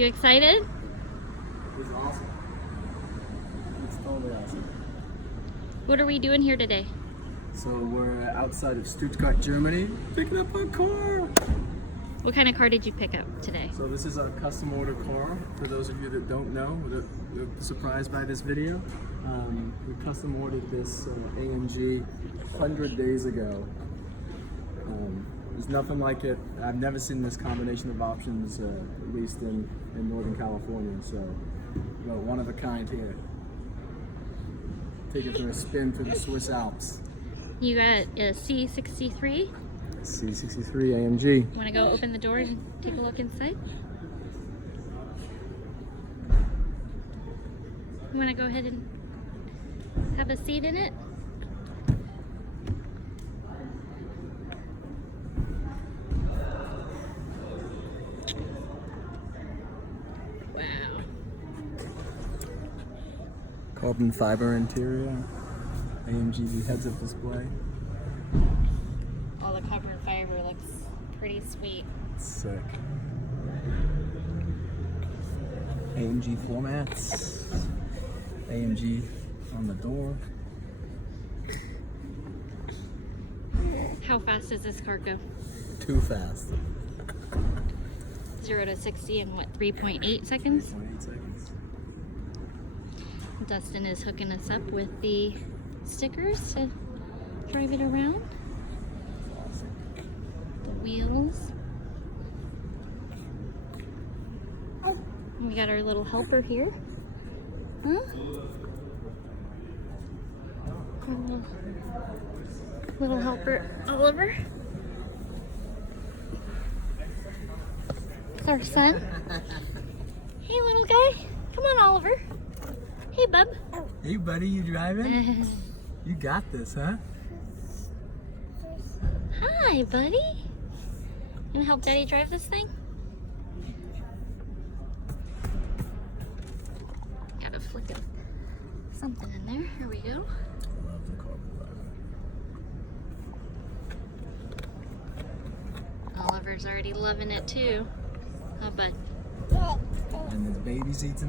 You excited? It was awesome. It's totally awesome. What are we doing here today? So we're outside of Stuttgart, Germany, picking up our car. What kind of car did you pick up today? So this is our custom order car. For those of you that don't know, that are surprised by this video, we custom ordered this AMG 100 days ago. There's nothing like it. I've never seen this combination of options, at least in Northern California. So, one of a kind here. Take it for a spin through the Swiss Alps. You got a C63? C63 AMG. Want to go open the door and take a look inside? You want to go ahead and have a seat in it? Wow. Carbon fiber interior. AMG heads-up display. All the carbon fiber looks pretty sweet. Sick. AMG floor mats. AMG on the door. How fast does this car go? Too fast. 0 to 60 in what, 3.8 seconds? 3.8 seconds. Dustin is hooking us up with the stickers to drive it around. Awesome. The wheels. And we got our little helper here. Huh? Our little helper, Oliver. It's our son. Hey, little guy. Come on, Oliver. Hey, bub. Hey, buddy, you driving? You got this, huh? Hi, buddy. Gonna help Daddy drive this thing? Gotta flick something in there. Here we go. I love the carbon fiber. Oliver's already loving it too. Huh, bud? And there's baby seats in the